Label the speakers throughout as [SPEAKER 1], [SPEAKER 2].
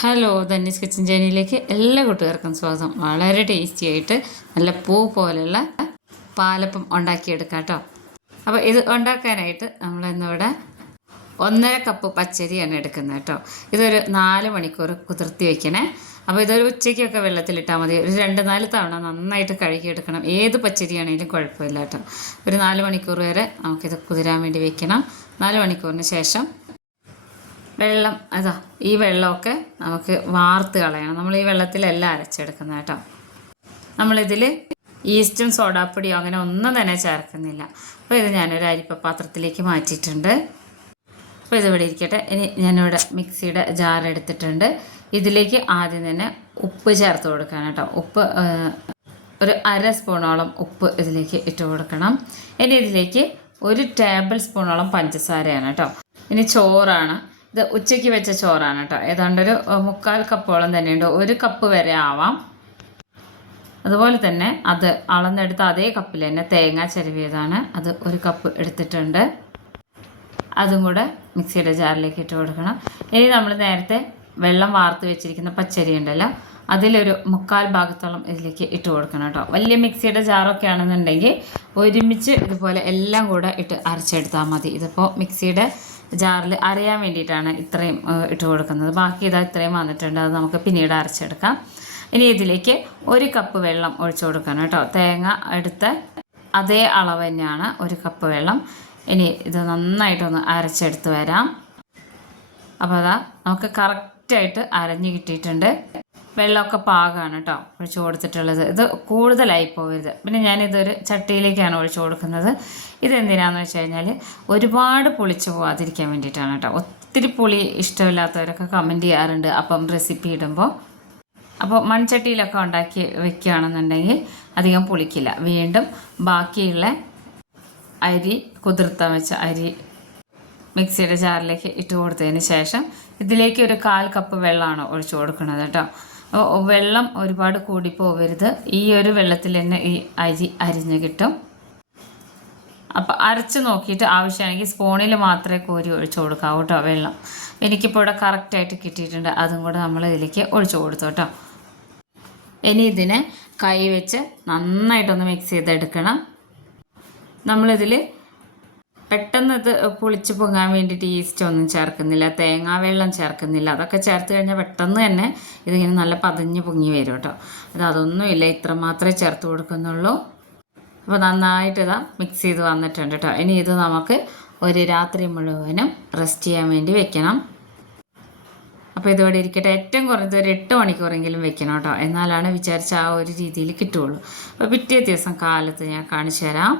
[SPEAKER 1] Hello ധന്യസ് kitchen ജേണിയിലേക്ക് എല്ലാ കൂട്ടുകാർക്കും സ്വാഗതം. വളരെ ടേസ്റ്റി ആയിട്ട് നല്ല പൂ പോലെയുള്ള പാലപ്പം ഉണ്ടാക്കിയെടുക്കാം കേട്ടോ. അപ്പോൾ ഇത് ഉണ്ടാക്കാനായിട്ട് നമ്മൾ ഇന്നിവിടെ ഒന്നര കപ്പ് പച്ചരിയാണ് എടുക്കുന്നത് കേട്ടോ. ഇതൊരു നാല് മണിക്കൂർ കുതിർത്തി വെക്കണേ. അപ്പോൾ ഇതൊരു ഉച്ചയ്ക്കൊക്കെ വെള്ളത്തിലിട്ടാൽ മതി. ഒരു രണ്ട് നാല് തവണ നന്നായിട്ട് കഴുകിയെടുക്കണം. ഏത് പച്ചരിയാണെങ്കിലും കുഴപ്പമില്ല കേട്ടോ. ഒരു നാല് മണിക്കൂർ വരെ നമുക്കിത് കുതിരാൻ വേണ്ടി വെക്കണം. നാല് മണിക്കൂറിന് ശേഷം വെള്ളം അതാ ഈ വെള്ളമൊക്കെ നമുക്ക് വാർത്ത് കളയണം. നമ്മൾ ഈ വെള്ളത്തിലല്ല അരച്ചെടുക്കുന്ന കേട്ടോ. നമ്മളിതിൽ ഈസ്റ്റും സോഡാപ്പൊടിയും അങ്ങനെ ഒന്നും തന്നെ ചേർക്കുന്നില്ല. അപ്പോൾ ഇത് ഞാനൊരു അരിപ്പ പാത്രത്തിലേക്ക് മാറ്റിയിട്ടുണ്ട് അപ്പോൾ ഇതിവിടെ ഇരിക്കട്ടെ. ഇനി ഞാനിവിടെ മിക്സിയുടെ ജാർ എടുത്തിട്ടുണ്ട്. ഇതിലേക്ക് ആദ്യം തന്നെ ഉപ്പ് ചേർത്ത് കൊടുക്കണം കേട്ടോ. ഉപ്പ് ഒരു അര സ്പൂണോളം ഉപ്പ് ഇതിലേക്ക് ഇട്ട് കൊടുക്കണം. ഇനി ഇതിലേക്ക് ഒരു ടേബിൾ സ്പൂണോളം പഞ്ചസാരയാണ് കേട്ടോ. ഇനി ചോറാണ്. ഇത് ഉച്ചയ്ക്ക് വെച്ച ചോറാണ് കേട്ടോ. ഏതാണ്ട് ഒരു ആ, മുക്കാൽ കപ്പോളം തന്നെ ഉണ്ട് ഒരു കപ്പ് വരെ ആവാം. അതുപോലെ തന്നെ അത് അളന്നെടുത്ത അതേ കപ്പിൽ തന്നെ തേങ്ങ ചിരവിയതാണ്. അത് ഒരു കപ്പ് എടുത്തിട്ടുണ്ട്. അതും കൂടെ മിക്സിയുടെ ജാറിലേക്ക് ഇട്ട് കൊടുക്കണം. ഇനി നമ്മൾ നേരത്തെ വെള്ളം വാർത്ത് വെച്ചിരിക്കുന്ന പച്ചരി ഉണ്ടല്ലോ അതിലൊരു മുക്കാൽ ഭാഗത്തോളം ഇതിലേക്ക് ഇട്ട് കൊടുക്കണം കേട്ടോ. വലിയ മിക്സിയുടെ ജാറൊക്കെ ആണെന്നുണ്ടെങ്കിൽ ഒരുമിച്ച് ഇതുപോലെ എല്ലാം കൂടെ ഇട്ട് അരച്ചെടുത്താൽ മതി. ഇതിപ്പോൾ മിക്സിയുടെ ജാറിൽ അറിയാൻ വേണ്ടിയിട്ടാണ് ഇത്രയും ഇട്ട് കൊടുക്കുന്നത്. ബാക്കി ഇതാ ഇത്രയും വന്നിട്ടുണ്ട്. അത് നമുക്ക് പിന്നീട് അരച്ചെടുക്കാം. ഇനി ഇതിലേക്ക് ഒരു കപ്പ് വെള്ളം ഒഴിച്ചു കൊടുക്കണം കേട്ടോ. തേങ്ങ എടുത്ത് അതേ അളവ് തന്നെയാണ് ഒരു കപ്പ് വെള്ളം. ഇനി ഇത് നന്നായിട്ടൊന്ന് അരച്ചെടുത്ത് വരാം. അപ്പോൾ അതാ നമുക്ക് കറക്റ്റായിട്ട് അരഞ്ഞ് കിട്ടിയിട്ടുണ്ട്. വെള്ളമൊക്കെ പാകമാണ് കേട്ടോ ഒഴിച്ചു കൊടുത്തിട്ടുള്ളത്. ഇത് കൂടുതലായി പോകരുത്. പിന്നെ ഞാനിതൊരു ചട്ടിയിലേക്കാണ് ഒഴിച്ചു കൊടുക്കുന്നത്. ഇതെന്തിനാന്ന് വെച്ച് കഴിഞ്ഞാൽ ഒരുപാട് പുളിച്ച് പോകാതിരിക്കാൻ വേണ്ടിയിട്ടാണ് കേട്ടോ. ഒത്തിരി പുളി ഇഷ്ടമില്ലാത്തവരൊക്കെ കമന്റ് ചെയ്യാറുണ്ട്. അപ്പം റെസിപ്പി ഇടുമ്പോൾ അപ്പോൾ മൺചട്ടിയിലൊക്കെ ഉണ്ടാക്കി വെക്കുകയാണെന്നുണ്ടെങ്കിൽ അധികം പുളിക്കില്ല. വീണ്ടും ബാക്കിയുള്ള അരി കുതിർത്താൻ വെച്ച അരി മിക്സിയുടെ ജാറിലേക്ക് ഇട്ട് കൊടുത്തതിന് ശേഷം ഇതിലേക്ക് ഒരു കാൽ കപ്പ് വെള്ളമാണ് ഒഴിച്ചു കൊടുക്കുന്നത് കേട്ടോ. വെള്ളം ഒരുപാട് കൂടി പോകരുത് ഈ ഒരു വെള്ളത്തിൽ തന്നെ ഈ അരി അരിഞ്ഞ് കിട്ടും. അപ്പം അരച്ച് നോക്കിയിട്ട് ആവശ്യമാണെങ്കിൽ സ്പൂണിൽ മാത്രമേ കോരി ഒഴിച്ചു കൊടുക്കാവൂ കേട്ടോ വെള്ളം. എനിക്കിപ്പോൾ ഇവിടെ കറക്റ്റായിട്ട് കിട്ടിയിട്ടുണ്ട്. അതും കൂടെ നമ്മൾ ഇതിലേക്ക് ഒഴിച്ചു കൊടുത്തു കേട്ടോ. ഇനി ഇതിനെ കൈ വെച്ച് നന്നായിട്ടൊന്ന് മിക്സ് ചെയ്തെടുക്കണം. നമ്മളിതിൽ പെട്ടെന്ന് ഇത് പൊളിച്ച് പൊങ്ങാൻ വേണ്ടിയിട്ട് ഈസ്റ്റ് ഒന്നും ചേർക്കുന്നില്ല. തേങ്ങാ വെള്ളം ചേർക്കുന്നില്ല. അതൊക്കെ ചേർത്ത് കഴിഞ്ഞാൽ പെട്ടെന്ന് തന്നെ ഇതിങ്ങനെ നല്ല പതഞ്ഞ് പൊങ്ങി വരും കേട്ടോ. അത് അതൊന്നുമില്ല. ഇത്ര മാത്രമേ ചേർത്ത് കൊടുക്കുന്നുള്ളൂ. അപ്പോൾ നന്നായിട്ട് ഇതാ മിക്സ് ചെയ്ത് വന്നിട്ടുണ്ട് കേട്ടോ. ഇനി ഇത് നമുക്ക് ഒരു രാത്രി മുഴുവനും റെസ്റ്റ് ചെയ്യാൻ വേണ്ടി വെക്കണം. അപ്പോൾ ഇതോടെ ഇരിക്കട്ടെ. ഏറ്റവും കുറഞ്ഞത് ഒരു എട്ട് മണിക്കൂറെങ്കിലും വെക്കണം കേട്ടോ. എന്നാലാണ് വിചാരിച്ച ആ ഒരു രീതിയിൽ കിട്ടുകയുള്ളൂ. അപ്പോൾ പിറ്റേ ദിവസം കാലത്ത് ഞാൻ കാണിച്ചു തരാം.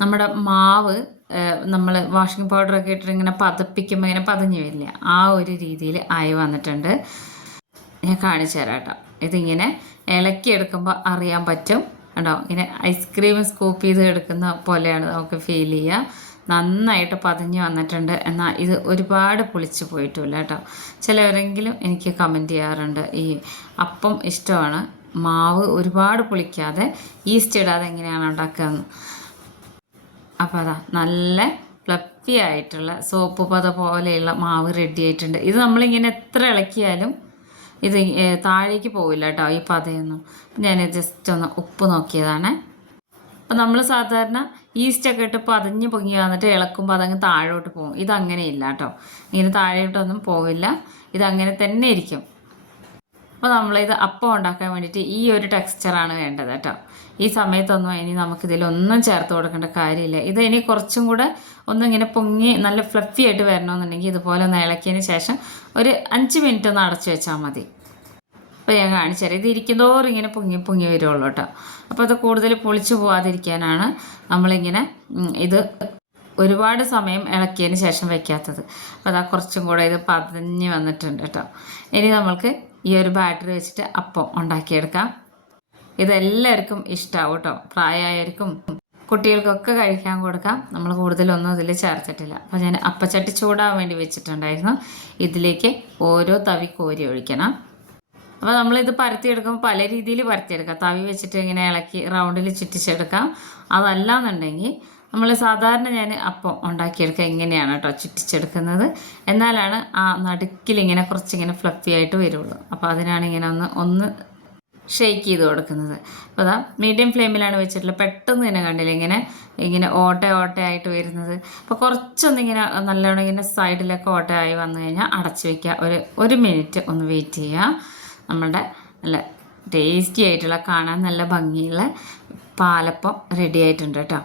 [SPEAKER 1] നമ്മുടെ മാവ് നമ്മൾ വാഷിംഗ് പൗഡറൊക്കെ ഇട്ടിട്ട് ഇങ്ങനെ പതപ്പിക്കുമ്പോൾ ഇങ്ങനെ പതഞ്ഞു വരില്ല? ആ ഒരു രീതിയിൽ ആയി വന്നിട്ടുണ്ട്. ഞാൻ കാണിച്ചു തരാം കേട്ടോ. ഇതിങ്ങനെ ഇളക്കി എടുക്കുമ്പോൾ അറിയാൻ പറ്റും. കേട്ടോ ഇങ്ങനെ ഐസ്ക്രീം സ്കൂപ്പ് ചെയ്ത് എടുക്കുന്ന പോലെയാണ് നമുക്ക് ഫീൽ ചെയ്യുക നന്നായിട്ട് പതിഞ്ഞ് വന്നിട്ടുണ്ട്. എന്നാൽ ഇത് ഒരുപാട് പുളിച്ച് പോയിട്ടില്ല കേട്ടോ. ചിലവരെങ്കിലും എനിക്ക് കമന്റ് ചെയ്യാറുണ്ട്. ഈ അപ്പം ഇഷ്ടമാണ്. മാവ് ഒരുപാട് പുളിക്കാതെ ഈസ്റ്റ് ഇടാതെ എങ്ങനെയാണ് ഉണ്ടാക്കുകയെന്ന് അപ്പോൾ അതാ നല്ല ഫ്ലഫി ആയിട്ടുള്ള സോപ്പ് പത പോലെയുള്ള മാവ് റെഡി ആയിട്ടുണ്ട്. ഇത് നമ്മളിങ്ങനെ എത്ര ഇളക്കിയാലും ഇത് താഴേക്ക് പോവില്ല കേട്ടോ ഈ പതയൊന്നും. ഞാൻ ജസ്റ്റ് ഒന്ന് ഉപ്പ് നോക്കിയതാണ്. അപ്പോൾ നമ്മൾ സാധാരണ ഈസ്റ്റൊക്കെ ഇട്ട് പതഞ്ഞ് പൊങ്ങി വന്നിട്ട് ഇളക്കുമ്പോൾ അതങ്ങ് താഴോട്ട് പോകും. ഇതങ്ങനെയില്ല കേട്ടോ. ഇങ്ങനെ താഴോട്ടൊന്നും പോവില്ല. ഇതങ്ങനെ തന്നെ ഇരിക്കും. അപ്പോൾ നമ്മളിത് അപ്പം ഉണ്ടാക്കാൻ വേണ്ടിയിട്ട് ഈ ഒരു ടെക്സ്ചറാണ് വേണ്ടത് കേട്ടോ. ഈ സമയത്തൊന്നും ഇനി നമുക്കിതിലൊന്നും ചേർത്ത് കൊടുക്കേണ്ട കാര്യമില്ല. ഇത് ഇനി കുറച്ചും കൂടെ ഒന്നിങ്ങനെ പൊങ്ങി നല്ല ഫ്ലഫി ആയിട്ട് വരണമെന്നുണ്ടെങ്കിൽ ഇതുപോലെ ഒന്ന് ഇളക്കിയതിന് ശേഷം ഒരു അഞ്ച് മിനിറ്റ് ഒന്ന് അടച്ചു വെച്ചാൽ മതി. അപ്പോൾ ഞാൻ കാണിച്ചു തരാം ഇത് ഇരിക്കുന്നതോറും ഇങ്ങനെ പൊങ്ങി പൊങ്ങി വരുള്ളൂ കേട്ടോ. അപ്പോൾ അത് കൂടുതൽ പൊളിച്ചു പോവാതിരിക്കാനാണ് നമ്മളിങ്ങനെ ഇത് ഒരുപാട് സമയം ഇളക്കിയതിന് ശേഷം വെക്കാത്തത്. അപ്പോൾ അതാ കുറച്ചും കൂടെ ഇത് പതഞ്ഞ് വന്നിട്ടുണ്ട് കേട്ടോ. ഇനി നമ്മൾക്ക് ഈ ഒരു ബാറ്ററി വെച്ചിട്ട് അപ്പം ഉണ്ടാക്കിയെടുക്കാം. ഇതെല്ലാവർക്കും ഇഷ്ടമാവും കേട്ടോ. പ്രായമായവർക്കും കുട്ടികൾക്കൊക്കെ കഴിക്കാൻ കൊടുക്കാം. നമ്മൾ കൂടുതലൊന്നും ഇതിൽ ചേർത്തിട്ടില്ല. അപ്പോൾ ഞാൻ അപ്പച്ചട്ടി ചൂടാൻ വേണ്ടി വെച്ചിട്ടുണ്ടായിരുന്നു. ഇതിലേക്ക് ഓരോ തവി കോരി ഒഴിക്കണം. അപ്പോൾ നമ്മളിത് പരത്തിയെടുക്കുമ്പോൾ പല രീതിയിൽ പരത്തിയെടുക്കാം. തവി വെച്ചിട്ട് ഇങ്ങനെ ഇളക്കി റൗണ്ടിൽ ചുറ്റിച്ചെടുക്കാം. അതല്ല എന്നുണ്ടെങ്കിൽ നമ്മൾ സാധാരണ ഞാൻ അപ്പം ഉണ്ടാക്കിയെടുക്കുക ഇങ്ങനെയാണ് കേട്ടോ ചുറ്റിച്ചെടുക്കുന്നത്. എന്നാലാണ് ആ നടുക്കിലിങ്ങനെ കുറച്ചിങ്ങനെ ഫ്ലഫി ആയിട്ട് വരുള്ളൂ. അപ്പോൾ അതിനാണ് ഇങ്ങനെ ഒന്ന് ഒന്ന് ഷെയ്ക്ക് ചെയ്ത് കൊടുക്കുന്നത്. അപ്പോൾ അതാ മീഡിയം ഫ്ലെയിമിലാണ് വെച്ചിട്ടുള്ളത്. പെട്ടെന്ന് തന്നെ കണ്ടില്ല ഇങ്ങനെ ഇങ്ങനെ ഓട്ട ആയിട്ട് വരുന്നത്. അപ്പോൾ കുറച്ചൊന്ന് ഇങ്ങനെ നല്ലോണം ഇങ്ങനെ സൈഡിലൊക്കെ ഓട്ടയായി വന്നു കഴിഞ്ഞാൽ അടച്ച് വയ്ക്കുക ഒരു ഒരു മിനിറ്റ് ഒന്ന് വെയിറ്റ് ചെയ്യുക. നമ്മുടെ നല്ല ടേസ്റ്റി ആയിട്ടുള്ള കാണാൻ നല്ല ഭംഗിയുള്ള പാലപ്പം റെഡി ആയിട്ടുണ്ട് കേട്ടോ.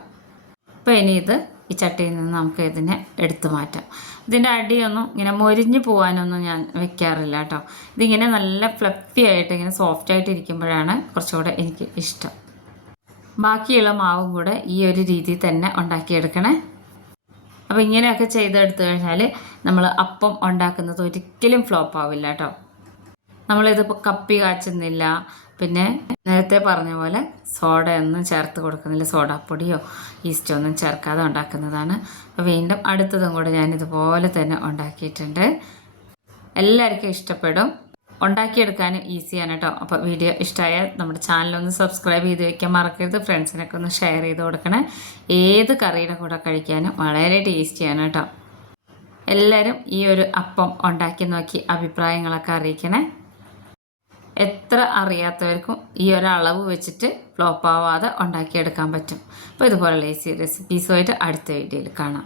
[SPEAKER 1] അപ്പോൾ ഇനി ഇത് ഈ ചട്ടിയിൽ നിന്ന് നമുക്ക് ഇതിനെ എടുത്തു മാറ്റാം. ഇതിന്റെ അടിയൊന്നും ഇങ്ങനെ മൊരിഞ്ഞു പോകാനൊന്നും ഞാൻ വെക്കാറില്ല കേട്ടോ. ഇതിങ്ങനെ നല്ല ഫ്ലഫി ആയിട്ട് ഇങ്ങനെ സോഫ്റ്റ് ആയിട്ട് ഇരിക്കുമ്പോഴാണ് കുറച്ചുകൂടെ എനിക്ക് ഇഷ്ടം. ബാക്കിയുള്ള മാവും കൂടെ ഈ ഒരു രീതിയിൽ തന്നെ ഉണ്ടാക്കിയെടുക്കണേ. അപ്പോൾ ഇങ്ങനെയൊക്കെ ചെയ്തെടുത്തു കഴിഞ്ഞാൽ നമ്മൾ അപ്പം ഉണ്ടാക്കുന്നത് ഒരിക്കലും ഫ്ലോപ്പ് ആവില്ല കേട്ടോ. നമ്മളിതിപ്പോൾ കപ്പി കാച്ചുന്നില്ല പിന്നെ നേരത്തെ പറഞ്ഞ പോലെ സോഡ ഒന്നും ചേർത്ത് കൊടുക്കുന്നില്ല. സോഡാപ്പൊടിയോ ഈസ്റ്റോ ഒന്നും ചേർക്കാതെ ഉണ്ടാക്കുന്നതാണ്. അപ്പോൾ വീണ്ടും അടുത്തതും കൂടെ ഞാൻ ഇതുപോലെ തന്നെ ഉണ്ടാക്കിയിട്ടുണ്ട്. എല്ലാവർക്കും ഇഷ്ടപ്പെടും. ഉണ്ടാക്കിയെടുക്കാനും ഈസിയാണ് കേട്ടോ. അപ്പോൾ വീഡിയോ ഇഷ്ടമായാൽ നമ്മുടെ ചാനലൊന്ന് സബ്സ്ക്രൈബ് ചെയ്ത് വയ്ക്കാൻ മറക്കരുത്. ഫ്രണ്ട്സിനൊക്കെ ഒന്ന് ഷെയർ ചെയ്ത് കൊടുക്കണേ. ഏത് കറിയുടെ കൂടെ കഴിക്കാനും വളരെ ടേസ്റ്റിയാണ് കേട്ടോ. എല്ലാവരും ഈ ഒരു അപ്പം ഉണ്ടാക്കി നോക്കി അഭിപ്രായങ്ങളൊക്കെ അറിയിക്കണേ. എത്ര അറിയാത്തവർക്കും ഈ ഒരളവ് വെച്ചിട്ട് ഫ്ലോപ്പ് ആവാതെ ഉണ്ടാക്കിയെടുക്കാൻ പറ്റും. അപ്പോൾ ഇതുപോലുള്ള ഈസി റെസിപ്പീസുമായിട്ട് അടുത്ത വീഡിയോയിൽ കാണാം.